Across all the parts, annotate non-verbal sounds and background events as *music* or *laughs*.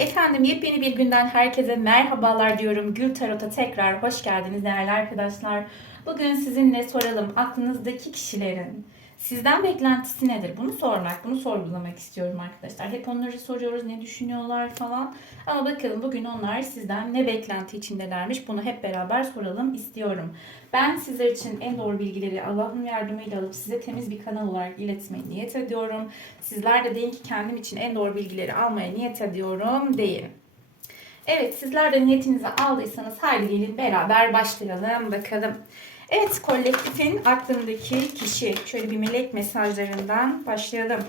Efendim yepyeni bir günden herkese merhabalar diyorum. Gül Tarot'a tekrar hoş geldiniz değerli arkadaşlar. Bugün sizinle soralım aklınızdaki kişilerin sizden beklentisi nedir? Bunu sormak, bunu sorgulamak istiyorum arkadaşlar. Hep onları soruyoruz ne düşünüyorlar falan. Ama bakalım bugün onlar sizden ne beklenti içindelermiş bunu hep beraber soralım istiyorum. Ben sizler için en doğru bilgileri Allah'ın yardımıyla alıp size temiz bir kanal olarak iletmeyi niyet ediyorum. Sizler de deyin ki kendim için en doğru bilgileri almaya niyet ediyorum deyin. Evet sizler de niyetinizi aldıysanız haydi gelin beraber başlayalım bakalım. Evet kolektifin aklındaki kişi şöyle bir melek mesajlarından başlayalım.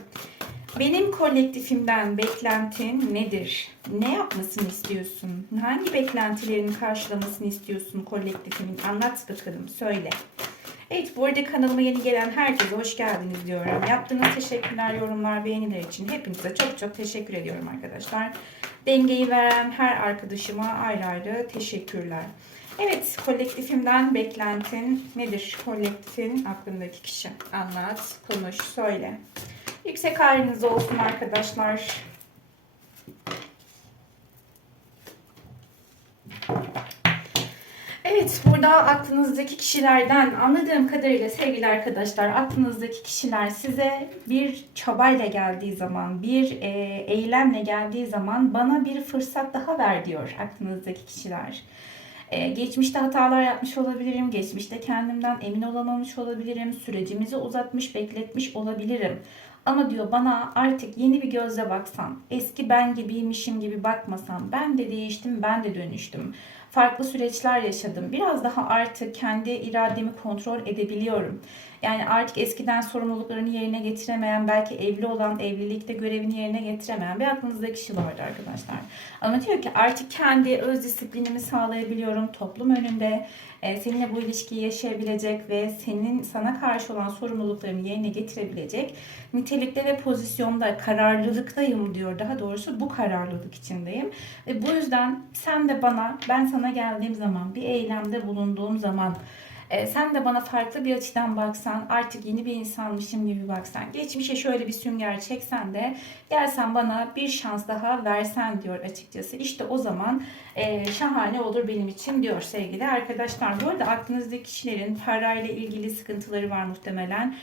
Benim kolektifimden beklentin nedir? Ne yapmasını istiyorsun? Hangi beklentilerini karşılamasını istiyorsun kolektifimin? Anlat bakalım, söyle. Evet, bu arada kanalıma yeni gelen herkese hoş geldiniz diyorum. Yaptığınız teşekkürler, yorumlar, beğeniler için hepinize çok çok teşekkür ediyorum arkadaşlar. Dengeyi veren her arkadaşıma ayrı ayrı teşekkürler. Evet, kolektifimden beklentin nedir? Kolektifin aklındaki kişi. Anlat, konuş, söyle. Yüksek haliniz olsun arkadaşlar. Evet, burada aklınızdaki kişilerden anladığım kadarıyla sevgili arkadaşlar, aklınızdaki kişiler size bir çabayla geldiği zaman, bir e, eylemle geldiği zaman bana bir fırsat daha ver diyor aklınızdaki kişiler. Ee, geçmişte hatalar yapmış olabilirim. Geçmişte kendimden emin olamamış olabilirim. Sürecimizi uzatmış, bekletmiş olabilirim. Ama diyor bana artık yeni bir gözle baksan, eski ben gibiymişim gibi bakmasam, ben de değiştim, ben de dönüştüm. Farklı süreçler yaşadım. Biraz daha artık kendi irademi kontrol edebiliyorum. Yani artık eskiden sorumluluklarını yerine getiremeyen, belki evli olan, evlilikte görevini yerine getiremeyen bir aklınızda kişi vardı arkadaşlar. Ama diyor ki artık kendi öz disiplinimi sağlayabiliyorum toplum önünde. e, Seninle bu ilişkiyi yaşayabilecek ve senin sana karşı olan sorumluluklarını yerine getirebilecek nitelikte ve pozisyonda kararlılıktayım diyor. Daha doğrusu bu kararlılık içindeyim. Ve bu yüzden sen de bana, ben sana geldiğim zaman, bir eylemde bulunduğum zaman e, sen de bana farklı bir açıdan baksan, artık yeni bir insanmışım gibi baksan, geçmişe şöyle bir sünger çeksen de gelsen bana bir şans daha versen diyor açıkçası. İşte o zaman e, şahane olur benim için diyor sevgili arkadaşlar. Bu arada aklınızdaki kişilerin parayla ilgili sıkıntıları var muhtemelen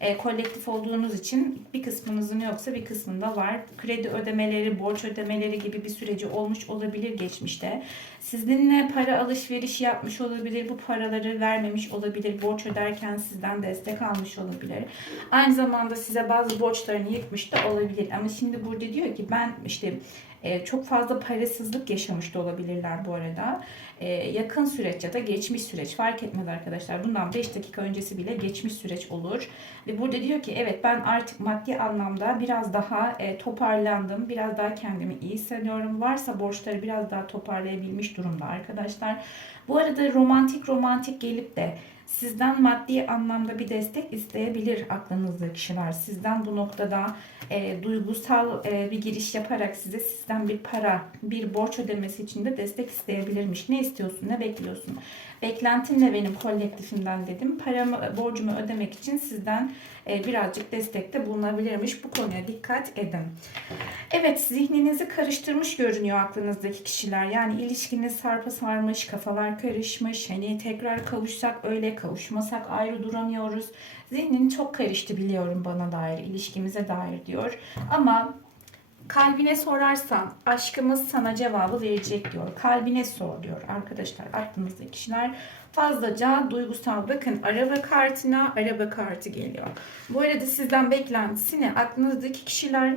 e, kolektif olduğunuz için bir kısmınızın yoksa bir kısmında var. Kredi ödemeleri, borç ödemeleri gibi bir süreci olmuş olabilir geçmişte. Sizinle para alışverişi yapmış olabilir, bu paraları vermemiş olabilir, borç öderken sizden destek almış olabilir. Aynı zamanda size bazı borçlarını yıkmış da olabilir. Ama şimdi burada diyor ki ben işte e, çok fazla parasızlık yaşamış da olabilirler bu arada. E, yakın süreç ya da geçmiş süreç fark etmez arkadaşlar. Bundan 5 dakika öncesi bile geçmiş süreç olur. Ve burada diyor ki evet ben artık maddi anlamda biraz daha e, toparlandım. Biraz daha kendimi iyi hissediyorum. Varsa borçları biraz daha toparlayabilmiş durumda arkadaşlar. Bu arada romantik romantik gelip de sizden maddi anlamda bir destek isteyebilir aklınızda kişiler. Sizden bu noktada e, duygusal e, bir giriş yaparak size sizden bir para, bir borç ödemesi için de destek isteyebilirmiş. Ne istiyorsun, ne bekliyorsun? Beklentin ne benim kolektifimden dedim. Paramı, borcumu ödemek için sizden e, birazcık destekte bulunabilirmiş. Bu konuya dikkat edin. Evet, zihninizi karıştırmış görünüyor aklınızdaki kişiler. Yani ilişkiniz sarpa sarmış, kafalar karışmış. Hani tekrar kavuşsak öyle, kavuşmasak ayrı duramıyoruz. Zihnin çok karıştı biliyorum bana dair, ilişkimize dair diyor. Ama kalbine sorarsan aşkımız sana cevabı verecek diyor. Kalbine sor diyor arkadaşlar aklınızdaki kişiler. Fazlaca duygusal bakın araba kartına araba kartı geliyor. Bu arada sizden beklentisi ne? Aklınızdaki kişiler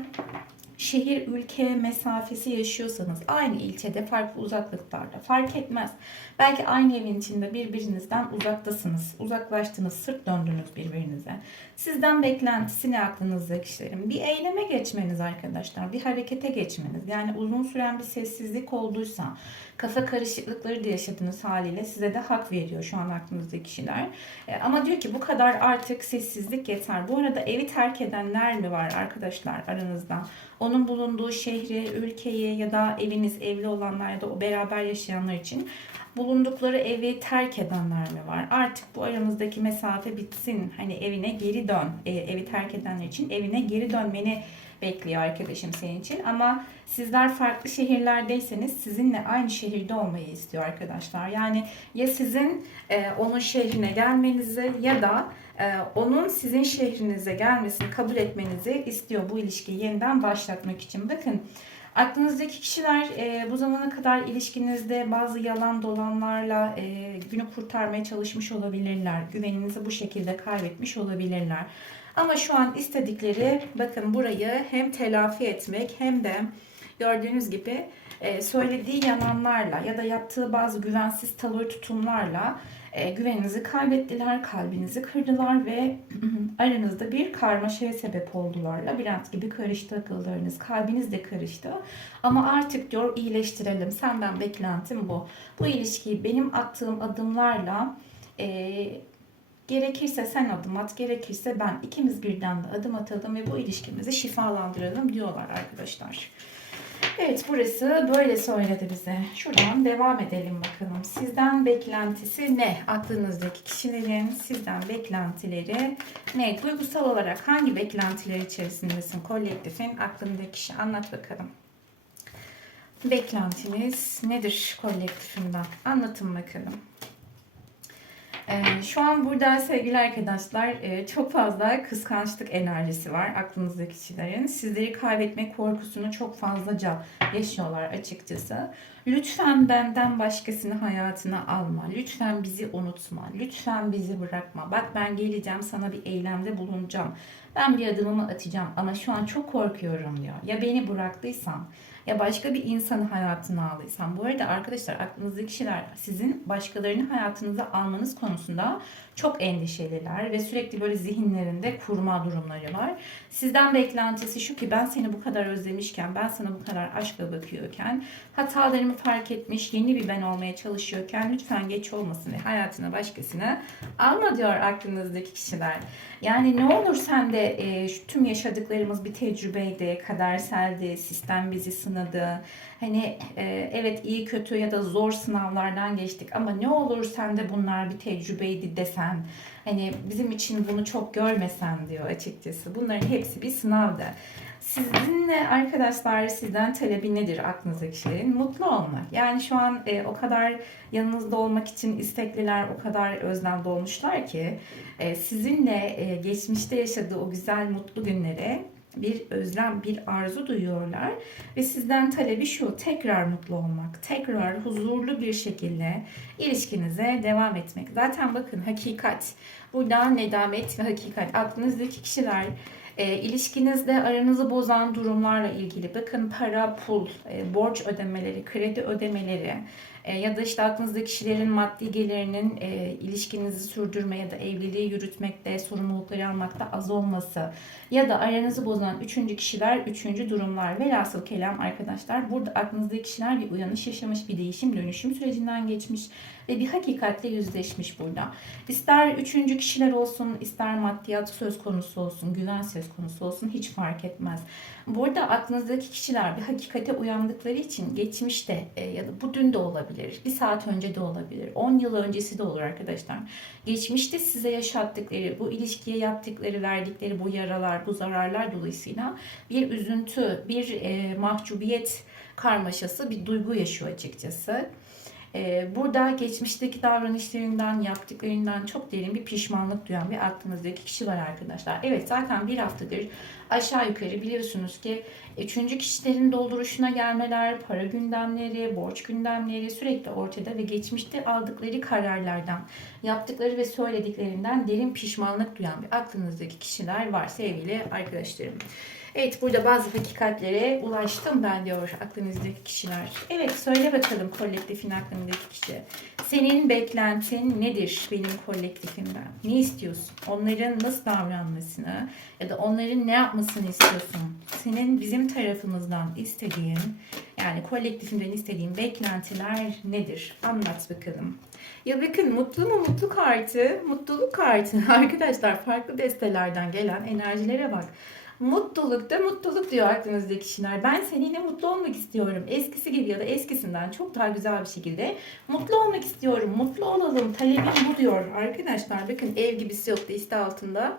şehir ülke mesafesi yaşıyorsanız aynı ilçede farklı uzaklıklarda fark etmez. Belki aynı evin içinde birbirinizden uzaktasınız. Uzaklaştınız, sırt döndünüz birbirinize. Sizden beklentisi ne aklınızda kişilerin? Bir eyleme geçmeniz arkadaşlar. Bir harekete geçmeniz. Yani uzun süren bir sessizlik olduysa kafa karışıklıkları da yaşadığınız haliyle size de hak veriyor şu an aklınızdaki kişiler. E, ama diyor ki bu kadar artık sessizlik yeter. Bu arada evi terk edenler mi var arkadaşlar aranızda? Onun bulunduğu şehri, ülkeyi ya da eviniz evli olanlar ya da o beraber yaşayanlar için bulundukları evi terk edenler mi var? Artık bu aramızdaki mesafe bitsin. Hani evine geri dön. E, evi terk edenler için evine geri dönmeni bekliyor arkadaşım senin için. Ama sizler farklı şehirlerdeyseniz sizinle aynı şehirde olmayı istiyor arkadaşlar. Yani ya sizin e, onun şehrine gelmenizi ya da onun sizin şehrinize gelmesini kabul etmenizi istiyor bu ilişkiyi yeniden başlatmak için. Bakın aklınızdaki kişiler e, bu zamana kadar ilişkinizde bazı yalan dolanlarla e, günü kurtarmaya çalışmış olabilirler. Güveninizi bu şekilde kaybetmiş olabilirler. Ama şu an istedikleri bakın burayı hem telafi etmek hem de gördüğünüz gibi e, söylediği yalanlarla ya da yaptığı bazı güvensiz tavır tutumlarla e, güveninizi kaybettiler, kalbinizi kırdılar ve *clears throat* aranızda bir karmaşaya sebep oldular. Labirent gibi karıştı akıllarınız, kalbiniz de karıştı. Ama artık diyor iyileştirelim. Senden beklentim bu. Bu ilişkiyi benim attığım adımlarla e, gerekirse sen adım at, gerekirse ben ikimiz birden de adım atalım ve bu ilişkimizi şifalandıralım diyorlar arkadaşlar. Evet burası böyle söyledi bize. Şuradan devam edelim bakalım. Sizden beklentisi ne? Aklınızdaki kişilerin sizden beklentileri ne? Duygusal olarak hangi beklentiler içerisindesin? Kolektifin aklındaki kişi anlat bakalım. Beklentiniz nedir kolektifimden? Anlatın bakalım. Ee, şu an burada sevgili arkadaşlar e, çok fazla kıskançlık enerjisi var aklınızdaki kişilerin. Sizleri kaybetme korkusunu çok fazlaca yaşıyorlar açıkçası. Lütfen benden başkasını hayatına alma. Lütfen bizi unutma. Lütfen bizi bırakma. Bak ben geleceğim sana bir eylemde bulunacağım. Ben bir adımımı atacağım ama şu an çok korkuyorum diyor. Ya beni bıraktıysan ya başka bir insanı hayatına aldıysan. Bu arada arkadaşlar aklınızdaki kişiler sizin başkalarını hayatınıza almanız konusunda çok endişeliler ve sürekli böyle zihinlerinde kurma durumları var. Sizden beklentisi şu ki ben seni bu kadar özlemişken, ben sana bu kadar aşkla bakıyorken, hatalarımı fark etmiş, yeni bir ben olmaya çalışıyorken lütfen geç olmasın ve hayatına başkasını alma diyor aklınızdaki kişiler. Yani ne olur sen de e, tüm yaşadıklarımız bir tecrübeydi, kaderseldi, sistem bizi sınadı. Hani e, evet iyi kötü ya da zor sınavlardan geçtik ama ne olur sen de bunlar bir tecrübeydi desen. Hani bizim için bunu çok görmesen diyor açıkçası. Bunların hepsi bir sınavdı. Sizinle arkadaşlar sizden talebi nedir aklınızdaki kişilerin? Mutlu olmak. Yani şu an e, o kadar yanınızda olmak için istekliler, o kadar özlem dolmuşlar ki e, sizinle e, geçmişte yaşadığı o güzel mutlu günlere bir özlem, bir arzu duyuyorlar ve sizden talebi şu tekrar mutlu olmak, tekrar huzurlu bir şekilde ilişkinize devam etmek. Zaten bakın hakikat, burada nedamet ve hakikat aklınızdaki kişiler e, ilişkinizde aranızı bozan durumlarla ilgili bakın para, pul, e, borç ödemeleri, kredi ödemeleri e, ya da işte aklınızdaki kişilerin maddi gelirinin e, ilişkinizi sürdürme ya da evliliği yürütmekte, sorumlulukları almakta az olması ya da aranızı bozan üçüncü kişiler, üçüncü durumlar velhasıl kelam arkadaşlar burada aklınızdaki kişiler bir uyanış yaşamış, bir değişim, dönüşüm sürecinden geçmiş ve bir hakikatle yüzleşmiş burada. İster üçüncü kişiler olsun, ister maddiyat söz konusu olsun, güven söz konusu olsun hiç fark etmez. Burada aklınızdaki kişiler bir hakikate uyandıkları için geçmişte e, ya da bu dün de olabilir, bir saat önce de olabilir, 10 yıl öncesi de olur arkadaşlar. Geçmişte size yaşattıkları, bu ilişkiye yaptıkları, verdikleri bu yaralar, bu zararlar dolayısıyla bir üzüntü, bir e, mahcubiyet karmaşası, bir duygu yaşıyor açıkçası. Ee, burada geçmişteki davranışlarından, yaptıklarından çok derin bir pişmanlık duyan bir aklınızdaki kişi var arkadaşlar. Evet zaten bir haftadır aşağı yukarı biliyorsunuz ki üçüncü kişilerin dolduruşuna gelmeler, para gündemleri, borç gündemleri sürekli ortada ve geçmişte aldıkları kararlardan, yaptıkları ve söylediklerinden derin pişmanlık duyan bir aklınızdaki kişiler var sevgili arkadaşlarım. Evet burada bazı hakikatlere ulaştım ben diyor aklınızdaki kişiler. Evet söyle bakalım kolektifin aklındaki kişi. Senin beklentin nedir benim kolektifimden? Ne istiyorsun? Onların nasıl davranmasını ya da onların ne yapmasını istiyorsun? Senin bizim tarafımızdan istediğin yani kolektifimden istediğin beklentiler nedir? Anlat bakalım. Ya bakın mutlu mu mutlu kartı, mutluluk kartı. *laughs* Arkadaşlar farklı destelerden gelen enerjilere bak. Mutluluk da mutluluk diyor aklınızdaki kişiler. Ben seninle mutlu olmak istiyorum. Eskisi gibi ya da eskisinden çok daha güzel bir şekilde mutlu olmak istiyorum. Mutlu olalım. Talebim bu diyor. Arkadaşlar bakın ev gibisi yok liste altında.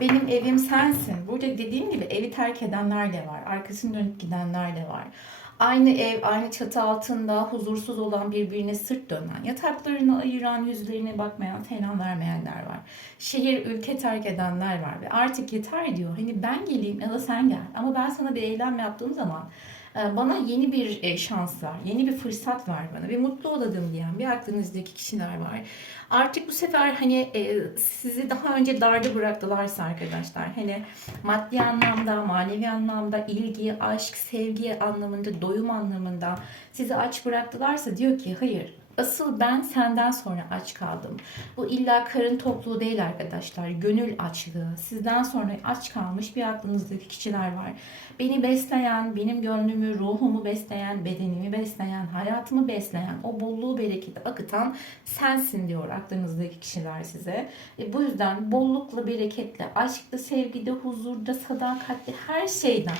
Benim evim sensin. Burada dediğim gibi evi terk edenler de var. Arkasını dönüp gidenler de var. Aynı ev, aynı çatı altında huzursuz olan birbirine sırt dönen, yataklarını ayıran, yüzlerine bakmayan, selam vermeyenler var. Şehir, ülke terk edenler var ve artık yeter diyor. Hani ben geleyim ya da sen gel. Ama ben sana bir eylem yaptığım zaman bana yeni bir e, şans ver, yeni bir fırsat ver bana ve mutlu olalım diyen bir aklınızdaki kişiler var. Artık bu sefer hani e, sizi daha önce darda bıraktılarsa arkadaşlar hani maddi anlamda, manevi anlamda, ilgi, aşk, sevgi anlamında, doyum anlamında sizi aç bıraktılarsa diyor ki hayır Asıl ben senden sonra aç kaldım. Bu illa karın tokluğu değil arkadaşlar. Gönül açlığı. Sizden sonra aç kalmış bir aklınızdaki kişiler var. Beni besleyen, benim gönlümü, ruhumu besleyen, bedenimi besleyen, hayatımı besleyen, o bolluğu, bereketi akıtan sensin diyor aklınızdaki kişiler size. E bu yüzden bollukla, bereketle, aşkla, sevgide, huzurda, sadakatle her şeyden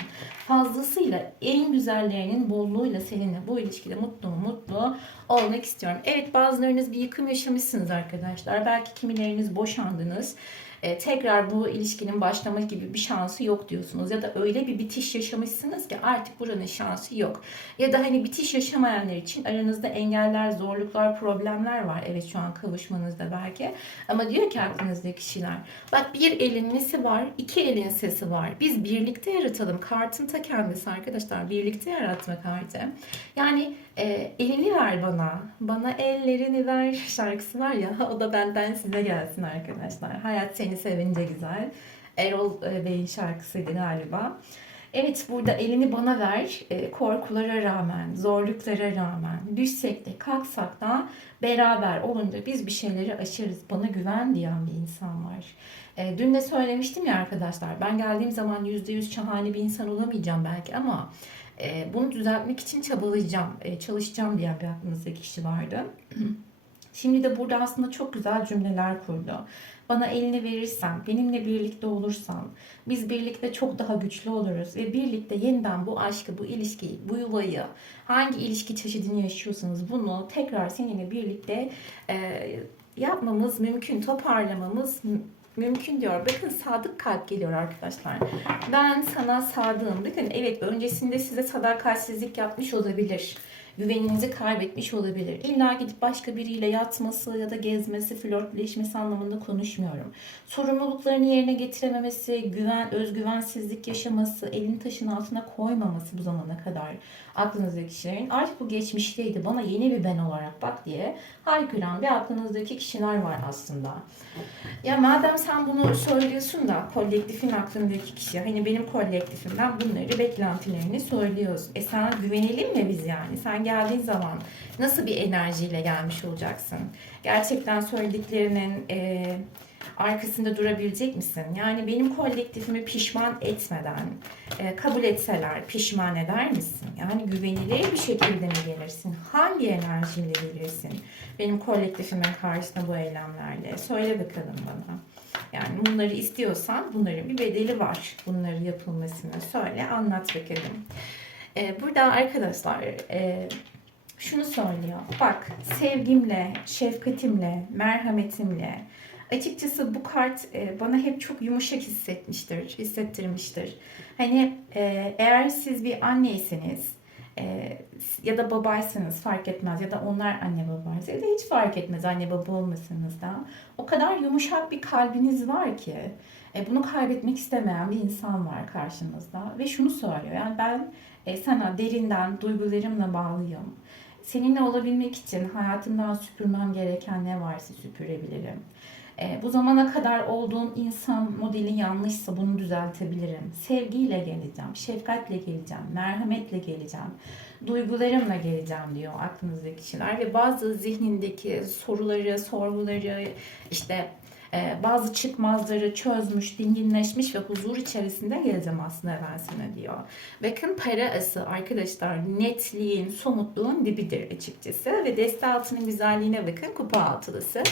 fazlasıyla en güzellerinin bolluğuyla seninle bu ilişkide mutlu mutlu olmak istiyorum. Evet bazılarınız bir yıkım yaşamışsınız arkadaşlar. Belki kimileriniz boşandınız. Ee, tekrar bu ilişkinin başlama gibi bir şansı yok diyorsunuz. Ya da öyle bir bitiş yaşamışsınız ki artık buranın şansı yok. Ya da hani bitiş yaşamayanlar için aranızda engeller, zorluklar, problemler var. Evet şu an kavuşmanızda belki. Ama diyor ki aklınızdaki kişiler. Bak bir elin nesi var, iki elin sesi var. Biz birlikte yaratalım. Kartın ta kendisi arkadaşlar. Birlikte yaratma kartı. Yani e, elini ver bana. Bana ellerini ver *laughs* şarkısı var ya. O da benden size gelsin arkadaşlar. Hayat seni sevince güzel. Erol e, Bey'in şarkısıydı galiba. Evet burada elini bana ver. E, korkulara rağmen, zorluklara rağmen, düşsek de kalksak da beraber olunca biz bir şeyleri aşarız. Bana güven diyen bir insan var. E, dün de söylemiştim ya arkadaşlar. Ben geldiğim zaman %100 şahane bir insan olamayacağım belki ama e, bunu düzeltmek için çabalayacağım, e, çalışacağım diyen bir aklınızdaki kişi vardı. *clears throat* Şimdi de burada aslında çok güzel cümleler kurdu. Bana elini verirsen, benimle birlikte olursan, biz birlikte çok daha güçlü oluruz ve birlikte yeniden bu aşkı, bu ilişkiyi, bu yuvayı, hangi ilişki çeşidini yaşıyorsanız bunu tekrar seninle birlikte e, yapmamız mümkün, toparlamamız mümkün diyor. Bakın sadık kalp geliyor arkadaşlar. Ben sana sadığım. Bakın evet öncesinde size sadakatsizlik yapmış olabilir. Güveninizi kaybetmiş olabilir. İlla gidip başka biriyle yatması ya da gezmesi, flörtleşmesi anlamında konuşmuyorum. Sorumluluklarını yerine getirememesi, güven, özgüvensizlik yaşaması, elini taşın altına koymaması bu zamana kadar aklınızdaki kişilerin artık bu geçmişteydi. Bana yeni bir ben olarak bak diye haykıran bir aklınızdaki kişiler var aslında. Ya madem sen bunu söylüyorsun da kolektifin aklındaki kişi hani benim kolektifimden bunları beklentilerini söylüyoruz. E sana güvenelim mi biz yani? Sen geldiğin zaman nasıl bir enerjiyle gelmiş olacaksın? Gerçekten söylediklerinin e, arkasında durabilecek misin? Yani benim kolektifimi pişman etmeden e, kabul etseler pişman eder misin? Yani güvenilir bir şekilde mi gelirsin? Hangi enerjiyle gelirsin? Benim kolektifimin karşısında bu eylemlerle. Söyle bakalım bana. Yani bunları istiyorsan bunların bir bedeli var. Bunları yapılmasını söyle, anlat bakalım. Ee, burada arkadaşlar e, şunu söylüyor. Bak sevgimle, şefkatimle, merhametimle, açıkçası bu kart e, bana hep çok yumuşak hissetmiştir, hissettirmiştir. Hani e, eğer siz bir anneyseniz e, ya da babaysanız fark etmez ya da onlar anne babaysa ya da hiç fark etmez anne baba olmasanız da o kadar yumuşak bir kalbiniz var ki e, bunu kaybetmek istemeyen bir insan var karşınızda ve şunu söylüyor yani ben e, sana derinden duygularımla bağlıyım. Seninle olabilmek için hayatımdan süpürmem gereken ne varsa süpürebilirim. E, bu zamana kadar olduğum insan modelin yanlışsa bunu düzeltebilirim. Sevgiyle geleceğim, şefkatle geleceğim, merhametle geleceğim, duygularımla geleceğim diyor aklınızdaki kişiler. Ve bazı zihnindeki soruları, sorguları, işte bazı çıkmazları çözmüş, dinginleşmiş ve huzur içerisinde geleceğim aslında ben sana diyor. Bakın para ası arkadaşlar netliğin, somutluğun dibidir açıkçası. Ve deste altının güzelliğine bakın kupa altılısı.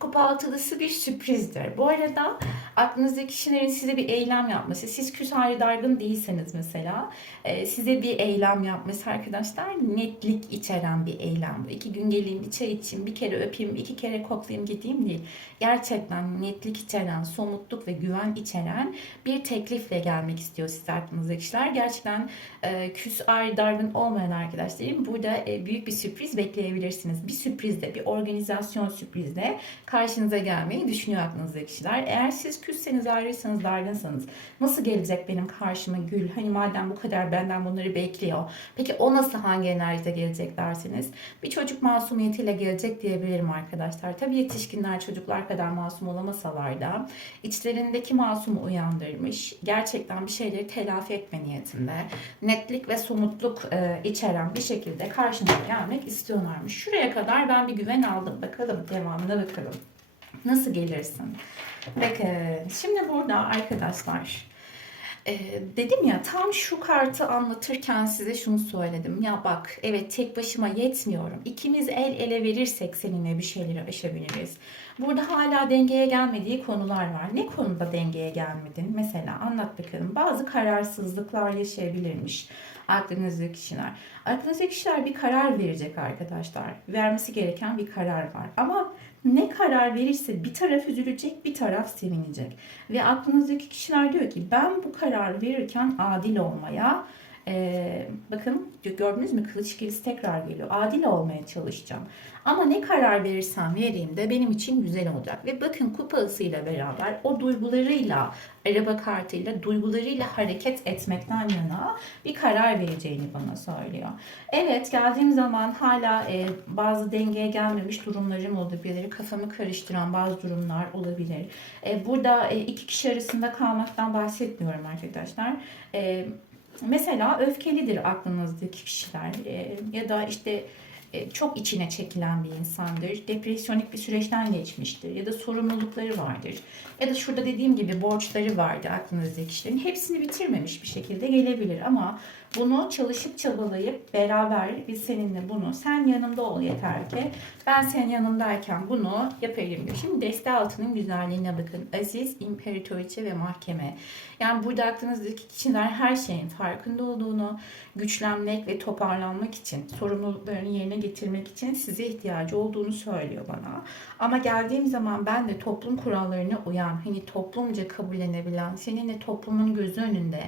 Kupa altılısı bir sürprizdir. Bu arada aklınızdaki kişilerin size bir eylem yapması, siz küs ayrı dargın değilseniz mesela, e, size bir eylem yapması arkadaşlar netlik içeren bir eylem. bu. İki gün geleyim, bir çay içeyim, bir kere öpeyim, iki kere koklayayım gideyim değil. Gerçekten netlik içeren, somutluk ve güven içeren bir teklifle gelmek istiyor size aklınızdaki kişiler. Gerçekten e, küs ayrı dargın olmayan arkadaşlarım burada e, büyük bir sürpriz bekleyebilirsiniz. Bir sürprizde, bir organizasyon sürprizde karşınıza gelmeyi düşünüyor aklınızdaki kişiler. Eğer siz küsseniz, ayrıysanız, dargınsanız nasıl gelecek benim karşıma gül? Hani madem bu kadar benden bunları bekliyor. Peki o nasıl hangi enerjide gelecek derseniz bir çocuk masumiyetiyle gelecek diyebilirim arkadaşlar. Tabii yetişkinler çocuklar kadar masum olamasalar da içlerindeki masumu uyandırmış. Gerçekten bir şeyleri telafi etme niyetinde netlik ve somutluk e, içeren bir şekilde karşınıza gelmek istiyorlarmış. Şuraya kadar ben bir güven aldım. Bakalım devamına bakalım. Nasıl gelirsin? Bakın şimdi burada arkadaşlar e, dedim ya tam şu kartı anlatırken size şunu söyledim. Ya bak evet tek başıma yetmiyorum. İkimiz el ele verirsek seninle bir şeyleri aşabiliriz. Burada hala dengeye gelmediği konular var. Ne konuda dengeye gelmedin? Mesela anlat bakalım. Bazı kararsızlıklar yaşayabilirmiş aklınızdaki kişiler. Aklınızdaki kişiler bir karar verecek arkadaşlar. Vermesi gereken bir karar var. Ama ne karar verirse bir taraf üzülecek, bir taraf sevinecek. Ve aklınızdaki kişiler diyor ki ben bu karar verirken adil olmaya, ee, bakın gördünüz mü kılıç ikilisi tekrar geliyor. Adil olmaya çalışacağım. Ama ne karar verirsem vereyim de benim için güzel olacak. Ve bakın kupasıyla beraber o duygularıyla, araba kartıyla, duygularıyla hareket etmekten yana bir karar vereceğini bana söylüyor. Evet geldiğim zaman hala e, bazı dengeye gelmemiş durumlarım olabilir. Kafamı karıştıran bazı durumlar olabilir. E, burada e, iki kişi arasında kalmaktan bahsetmiyorum arkadaşlar. E, Mesela öfkelidir aklınızdaki kişiler e, ya da işte e, çok içine çekilen bir insandır. Depresyonik bir süreçten geçmiştir ya da sorumlulukları vardır. Ya da şurada dediğim gibi borçları vardı aklınızdaki kişilerin. Hepsini bitirmemiş bir şekilde gelebilir ama bunu çalışıp çabalayıp beraber biz seninle bunu sen yanımda ol yeter ki ben senin yanındayken bunu yapayım diyor. Şimdi deste altının güzelliğine bakın. Aziz, imparatoriçe ve mahkeme. Yani burada aklınızdaki kişiler her şeyin farkında olduğunu, güçlenmek ve toparlanmak için, sorumluluklarını yerine getirmek için size ihtiyacı olduğunu söylüyor bana. Ama geldiğim zaman ben de toplum kurallarına uyan, hani toplumca kabullenebilen, seninle toplumun gözü önünde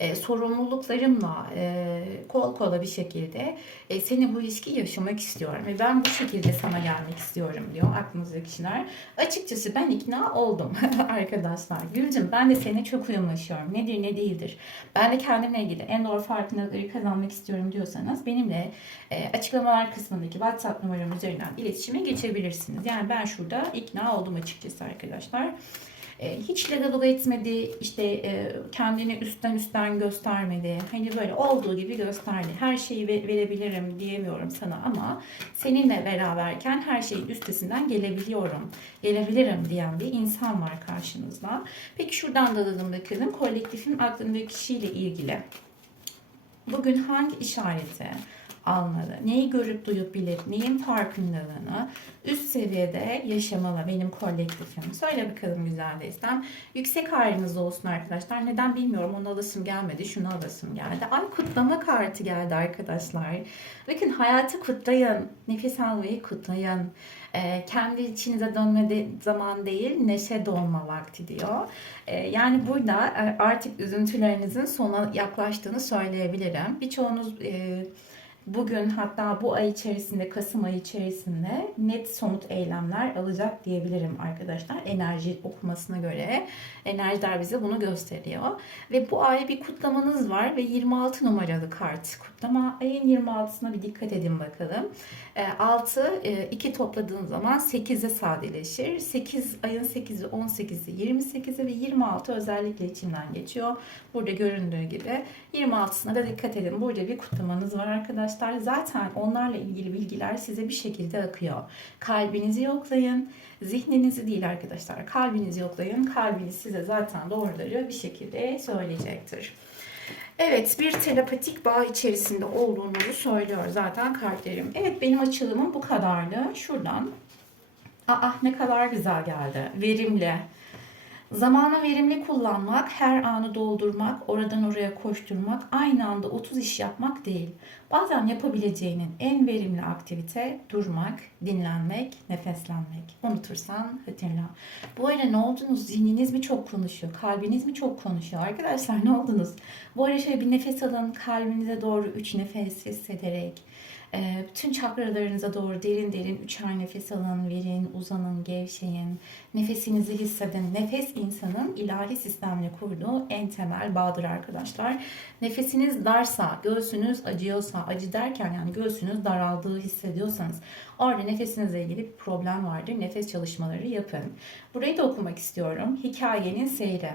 e, sorumluluklarımla e, kol kola bir şekilde e, seni bu ilişkiyi yaşamak istiyorum ve ben bu şekilde sana gelmek istiyorum diyor aklınızdaki kişiler. Açıkçası ben ikna oldum *laughs* arkadaşlar. Gülcüm ben de seninle çok uyumlaşıyorum. Nedir ne değildir. Ben de kendimle ilgili en doğru farkındalıkları kazanmak istiyorum diyorsanız benimle e, açıklamalar kısmındaki WhatsApp numaram üzerinden iletişime geçebilirsiniz. Yani ben şurada ikna oldum açıkçası arkadaşlar. E, hiç legal etmedi, işte e, kendini üstten üstten göstermedi. Hani böyle olduğu gibi gösterdi. Her şeyi ve- verebilirim diyemiyorum sana ama seninle beraberken her şeyin üstesinden gelebiliyorum, gelebilirim diyen bir insan var karşınızda. Peki şuradan da alalım bakalım. Kolektifin aklındaki kişiyle ilgili. Bugün hangi işareti almalı? Neyi görüp duyup bilip neyin farkındalığını üst seviyede yaşamalı benim kolektifim. Söyle bakalım güzel destem. Yüksek ayrınız olsun arkadaşlar. Neden bilmiyorum. Onu alasım gelmedi. Şunu alasım geldi. Ay kutlama kartı geldi arkadaşlar. Bakın hayatı kutlayın. Nefes almayı kutlayın. Ee, kendi içinize dönme de, zaman değil, neşe dolma vakti diyor. Ee, yani burada e, artık üzüntülerinizin sona yaklaştığını söyleyebilirim. Birçoğunuz e, bugün hatta bu ay içerisinde, Kasım ayı içerisinde net somut eylemler alacak diyebilirim arkadaşlar. Enerji okumasına göre enerjiler bize bunu gösteriyor. Ve bu ay bir kutlamanız var ve 26 numaralı kart kutlama. Ayın 26'sına bir dikkat edin bakalım. 6, 2 topladığın zaman 8'e sadeleşir. 8 ayın 8'i, 18'i, 28'i ve 26 özellikle içinden geçiyor. Burada göründüğü gibi 26'sına da dikkat edin. Burada bir kutlamanız var arkadaşlar. Zaten onlarla ilgili bilgiler size bir şekilde akıyor. Kalbinizi yoklayın. Zihninizi değil arkadaşlar. Kalbinizi yoklayın. Kalbiniz size zaten doğruları bir şekilde söyleyecektir. Evet bir telepatik bağ içerisinde olduğunuzu söylüyor zaten kartlarım. Evet benim açılımım bu kadardı. Şuradan Aa ne kadar güzel geldi. Verimli. Zamanı verimli kullanmak, her anı doldurmak, oradan oraya koşturmak, aynı anda 30 iş yapmak değil. Bazen yapabileceğinin en verimli aktivite durmak, dinlenmek, nefeslenmek. Unutursan hatırla. Bu ara ne oldunuz? Zihniniz mi çok konuşuyor? Kalbiniz mi çok konuşuyor? Arkadaşlar ne oldunuz? Bu ara şöyle bir nefes alın. Kalbinize doğru 3 nefes hissederek. Ee, bütün çakralarınıza doğru derin derin üçer nefes alın, verin, uzanın, gevşeyin. Nefesinizi hissedin. Nefes insanın ilahi sistemle kurduğu en temel bağdır arkadaşlar. Nefesiniz darsa, göğsünüz acıyorsa, acı derken yani göğsünüz daraldığı hissediyorsanız orada nefesinizle ilgili bir problem vardır. Nefes çalışmaları yapın. Burayı da okumak istiyorum. Hikayenin seyri.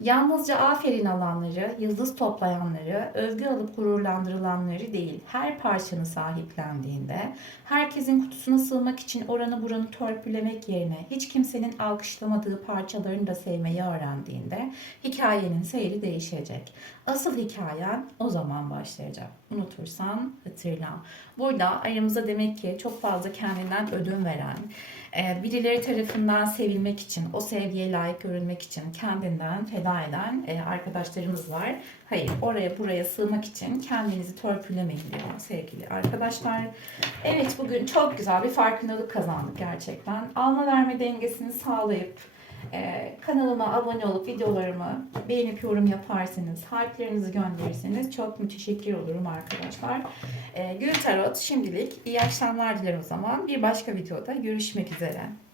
Yalnızca aferin alanları, yıldız toplayanları, övgü alıp gururlandırılanları değil, her parçanı sahiplendiğinde, herkesin kutusuna sığmak için oranı buranı törpülemek yerine hiç kimsenin alkışlamadığı parçalarını da sevmeyi öğrendiğinde hikayenin seyri değişecek. Asıl hikayen o zaman başlayacak. Unutursan hatırla. Burada aramızda demek ki çok fazla kendinden ödün veren, e, birileri tarafından sevilmek için, o sevgiye layık görülmek için kendinden feda eden e, arkadaşlarımız var. Hayır, oraya buraya sığmak için kendinizi törpülemeyin diyor sevgili arkadaşlar. Evet, bugün çok güzel bir farkındalık kazandık gerçekten. Alma verme dengesini sağlayıp e, kanalıma abone olup videolarımı beğenip yorum yaparsanız, harflerinizi gönderirseniz çok müteşekkir olurum arkadaşlar. E, Gül Tarot şimdilik iyi akşamlar dilerim o zaman. Bir başka videoda görüşmek üzere.